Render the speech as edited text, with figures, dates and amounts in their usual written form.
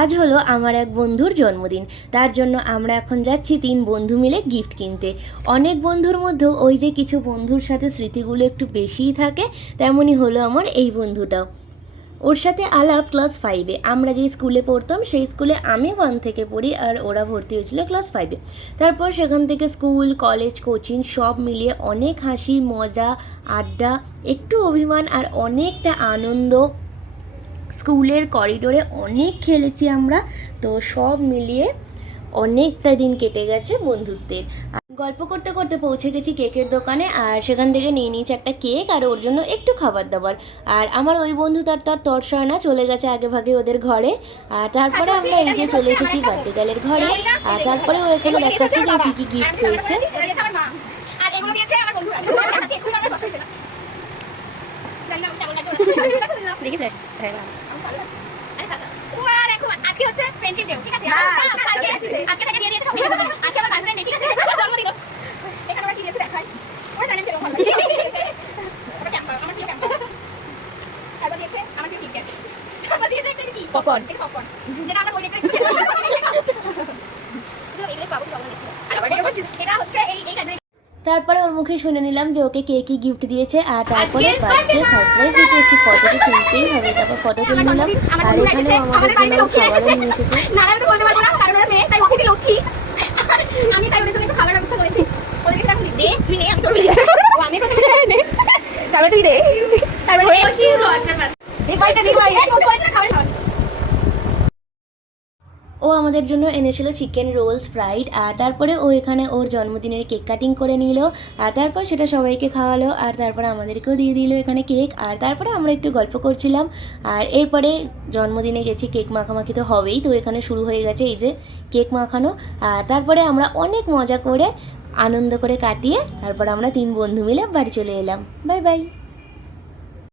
আজ হলো আমার এক বন্ধুর জন্মদিন, তার জন্য আমরা এখন যাচ্ছি 3 বন্ধু মিলে গিফট কিনতে। অনেক বন্ধুর মধ্যেও ওই যে কিছু বন্ধুর সাথে স্মৃতিগুলো একটু বেশিই থাকে, তেমনই হলো আমার এই বন্ধুটাও। ওর সাথে আলাপ ক্লাস 5-এ। আমরা যেই স্কুলে পড়তাম সেই স্কুলে আমি 1 থেকে পড়ি আর ওরা ভর্তি হয়েছিল ক্লাস 5-এ। তারপর সেখান থেকে স্কুল, কলেজ, কোচিং সব মিলিয়ে অনেক হাসি, মজা, আড্ডা, একটু অভিমান আর অনেকটা আনন্দ। স্কুলের করিডোরে অনেক খেলেছি আমরা, তো সব মিলিয়ে অনেকটা দিন কেটে গেছে বন্ধুত্বের। গল্প করতে করতে পৌঁছে গেছি কেকের দোকানে, আর সেখান থেকে নিয়ে নিয়েছি একটা কেক আর ওর জন্য একটু খাবার দাবার। আর আমার ওই বন্ধু তার তর্সয় না, চলে গেছে আগে ভাগে ওদের ঘরে। আর তারপরে আমরা এই যে চলে এসেছি বার্থডে গার্লের ঘরে। আর তারপরে ও এখানে দেখাচ্ছে যে কী কী গিফট পেয়েছে। আজকে হচ্ছে ফ্রেন্ডশিপ ডে, ঠিক আছে? আজকে থেকে দিয়ে দিয়েছে সব। আজকে আমার গার্লফ্রেন্ড ডে, ঠিক আছে? জন্মদিন। এখানে আমরা কি দিয়েছে দেখাই। ওই জানেন কেমন ভালো লাগে। ওটা ক্যাম্পার, আমার কি ক্যাম্পার। তারপর দিয়েছে আমার কি কিটক্যাট। তারপর দিয়েছে একটা কি পপকর্ন, এটা পপকর্ন। যেটা আমরা বলি একটা কি। তো ইংলিশ বাবু কেমন লিখলো। এটা হচ্ছে এই কাজে। তারপরে ওর মুখে শুনে নিলাম যে ওকে কে কী গিফট দিয়েছে। আর তারপরে বার্থডে সারপ্রাইজ দিতে এসেছি, ফটো তো তুলতেই হবে। তারপর ফটো তুলে নিলাম। আর এখানে আমাদের জন্য খাবারও নিয়ে এসেছে। না আমি তো বলতে পারবো না, কারণ ওরা মেয়ে, তাই অতিথি লক্ষ্মী। আমি তাই ওদের জন্য একটু খাবার ব্যবস্থা করেছি। ওদের কিছু এখন দে, তুই নে, আমি তোর বিয়ে। ও আমি নে, তারপরে তুই দে, তারপরে কি লজ্জা পাস। এই ভাইটা বলতে বলছ না খাবার খাওয়া। ও আমাদের জন্য এনেছিল চিকেন রোল, স্প্রাইট। আর তারপরে ও এখানে ওর জন্মদিনের কেক কাটিং করে নিল। আর তারপর সেটা সবাইকে খাওয়ালো। আর তারপরে আমাদেরকেও দিয়ে দিল এখানে কেক। আর তারপরে আমরা একটু গল্প করছিলাম। আর এরপরে জন্মদিনে গেছি, কেক মাখামাখি তো হবেই, তো এখানে শুরু হয়ে গেছে এই যে কেক মাখানো। আর তারপরে আমরা অনেক মজা করে আনন্দ করে কাটিয়ে তারপর আমরা 3 বন্ধু মিলে বাড়ি চলে এলাম। Bye bye.